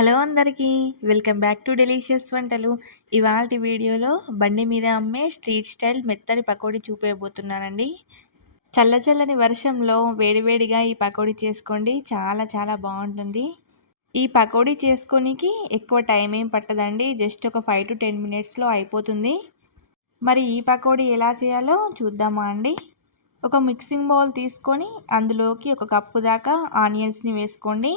Hello అందరికీ welcome back to delicious వంటలు. ఇవాళ వీడియోలో బండి మీద అమ్మే స్ట్రీట్ స్టైల్ మెత్తని పకోడీ చూపేయబోతున్నానండి చల్లచల్లని వర్షంలో వేడివేడిగా ఈ పకోడీ చేసుకోండి. చాలా చాలా బాగుంటుంది. ఈ పకోడీ చేసుకోనికి ఎక్కువ టైం ఏం పట్టదండి. జస్ట్ ఒక ఫైవ్ టు టెన్ మినిట్స్లో అయిపోతుంది. మరి ఈ పకోడీ ఎలా చేయాలో చూద్దామా అండి. ఒక మిక్సింగ్ బౌల్ తీసుకొని అందులోకి ఒక కప్పు దాకా ఆనియన్స్ని వేసుకోండి.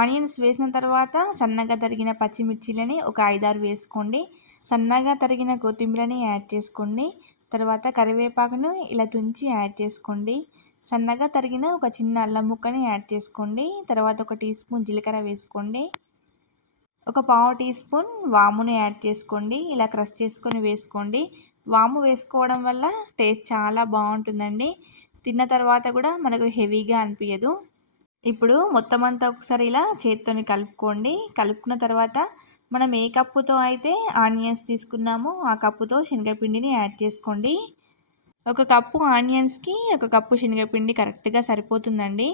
ఆనియన్స్ వేసిన తర్వాత సన్నగా తరిగిన పచ్చిమిర్చిలని ఒక ఐదారు వేసుకోండి. సన్నగా తరిగిన కొత్తిమీరని యాడ్ చేసుకోండి. తర్వాత కరివేపాకును ఇలా తుంచి యాడ్ చేసుకోండి. సన్నగా తరిగిన ఒక చిన్న అల్లం ముక్కని యాడ్ చేసుకోండి. తర్వాత ఒక టీ స్పూన్ జీలకర్ర వేసుకోండి. ఒక పావు టీ స్పూన్ వామును యాడ్ చేసుకోండి. ఇలా క్రష్ చేసుకొని వేసుకోండి. వాము వేసుకోవడం వల్ల టేస్ట్ చాలా బాగుంటుందండి. తిన్న తర్వాత కూడా మనకు హెవీగా అనిపించదు ఇప్పుడు మొత్తం అంతా ఒకసారి ఇలా చేత్తోని కలుపుకోండి. కలుపుకున్న తర్వాత మనం ఏ కప్పుతో అయితే ఆనియన్స్ తీసుకున్నామో ఆ కప్పుతో శనగపిండిని యాడ్ చేసుకోండి. ఒక కప్పు ఆనియన్స్కి ఒక కప్పు శనగపిండి కరెక్ట్గా సరిపోతుందండి.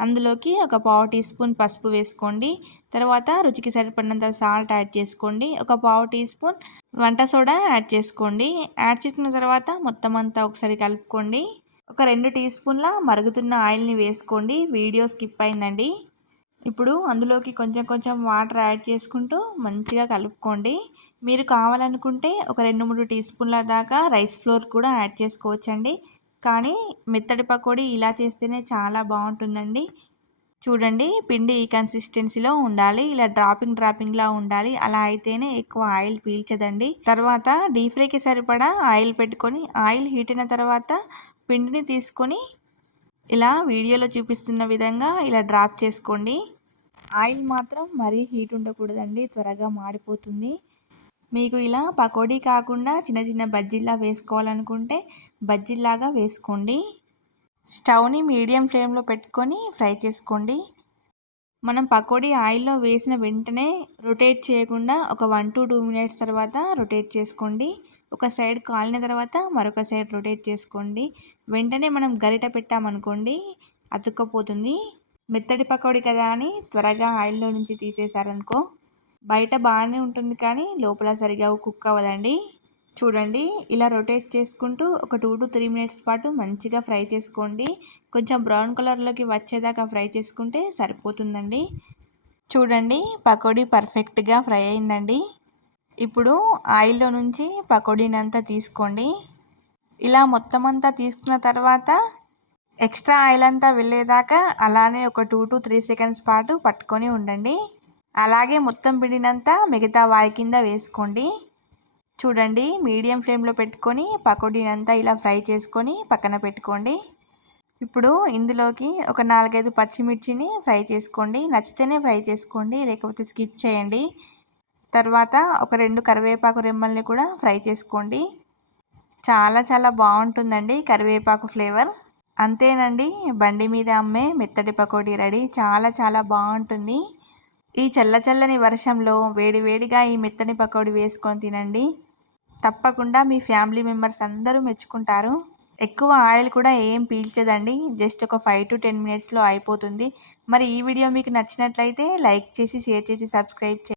అందులోకి ఒక పావు టీ స్పూన్ పసుపు వేసుకోండి. తర్వాత రుచికి సరిపడినంత సాల్ట్ యాడ్ చేసుకోండి. ఒక పావు టీ స్పూన్ వంట సోడా యాడ్ చేసుకోండి. యాడ్ చేసిన తర్వాత మొత్తం అంతా ఒకసారి కలుపుకోండి. ఒక రెండు టీ స్పూన్ల మరుగుతున్న ఆయిల్ని వేసుకోండి. వీడియో స్కిప్ అయిందండి. ఇప్పుడు అందులోకి కొంచెం కొంచెం వాటర్ యాడ్ చేసుకుంటూ మంచిగా కలుపుకోండి. మీరు కావాలనుకుంటే ఒక రెండు మూడు టీ స్పూన్ల దాకా రైస్ ఫ్లోర్ కూడా యాడ్ చేసుకోవచ్చండి. కానీ మెత్తడి పకోడీ ఇలా చేస్తేనే చాలా బాగుంటుందండి. చూడండి పిండి ఈ కన్సిస్టెన్సీలో ఉండాలి ఇలా డ్రాపింగ్ డ్రాపింగ్లా ఉండాలి. అలా అయితేనే ఎక్కువ ఆయిల్ పీల్చదండి. తర్వాత డీప్ ఫ్రైకి సరిపడా ఆయిల్ పెట్టుకొని ఆయిల్ హీట్ అయిన తర్వాత పిండిని తీసుకొని ఇలా వీడియోలో చూపిస్తున్న విధంగా ఇలా డ్రాప్ చేసుకోండి. ఆయిల్ మాత్రం మరీ హీట్ ఉండకూడదండి త్వరగా మాడిపోతుంది. మీకు ఇలా పకోడీ కాకుండా చిన్న చిన్న బజ్జీలా వేసుకోవాలనుకుంటే బజ్జీలాగా వేసుకోండి. స్టవ్ని మీడియం ఫ్లేమ్లో పెట్టుకొని ఫ్రై చేసుకోండి. మనం పకోడీ ఆయిల్లో వేసిన వెంటనే రొటేట్ చేయకుండా ఒక వన్ టు టూ మినిట్స్ తర్వాత రొటేట్ చేసుకోండి. ఒక సైడ్ కాలిన తర్వాత మరొక సైడ్ రొటేట్ చేసుకోండి. వెంటనే మనం గరిట పెట్టామనుకోండి అతుక్కపోతుంది. మెత్తడి పకోడీ కదా అని త్వరగా ఆయిల్లో నుంచి తీసేశారనుకో. బయట బాగానే ఉంటుంది కానీ లోపల సరిగా కుక్ అవ్వదండి. చూడండి ఇలా రొటేట్ చేసుకుంటూ ఒక టూ టు త్రీ మినిట్స్ పాటు మంచిగా ఫ్రై చేసుకోండి. కొంచెం బ్రౌన్ కలర్లోకి వచ్చేదాకా ఫ్రై చేసుకుంటే సరిపోతుందండి. చూడండి పకోడీ పర్ఫెక్ట్గా ఫ్రై అయిందండి. ఇప్పుడు ఆయిల్లో నుంచి పకోడీని అంతా తీసుకోండి. ఇలా మొత్తం అంతా తీసుకున్న తర్వాత ఎక్స్ట్రా ఆయిల్ అంతా వెళ్ళేదాకా అలానే ఒక టూ టు త్రీ సెకండ్స్ పాటు పట్టుకొని ఉండండి. అలాగే మొత్తం పిండినంతా మిగతా వాయి కింద వేసుకోండి. చూడండి మీడియం ఫ్లేమ్లో పెట్టుకొని పకోడీనంతా ఇలా ఫ్రై చేసుకొని పక్కన పెట్టుకోండి. ఇప్పుడు ఇందులోకి ఒక నాలుగైదు పచ్చిమిర్చిని ఫ్రై చేసుకోండి. నచ్చితేనే ఫ్రై చేసుకోండి లేకపోతే స్కిప్ చేయండి. తర్వాత ఒక రెండు కరివేపాకు రెమ్మల్ని కూడా ఫ్రై చేసుకోండి. చాలా చాలా బాగుంటుందండి కరివేపాకు ఫ్లేవర్. అంతేనండి. బండి మీద అమ్మే మెత్తటి పకోడీ రెడీ. చాలా చాలా బాగుంటుంది. ఈ చల్ల చల్లని వర్షంలో వేడి వేడిగా ఈ మెత్తని పకోడీ వేసుకొని తినండి. తప్పకుండా మీ ఫ్యామిలీ మెంబర్స్ అందరూ మెచ్చుకుంటారు. ఎక్కువ ఆయిల్ కూడా ఏం పీల్చదండి. జస్ట్ ఒక ఫైవ్ టు టెన్ మినిట్స్లో అయిపోతుంది. మరి ఈ వీడియో మీకు నచ్చినట్లయితే లైక్ చేసి షేర్ చేసి సబ్స్క్రైబ్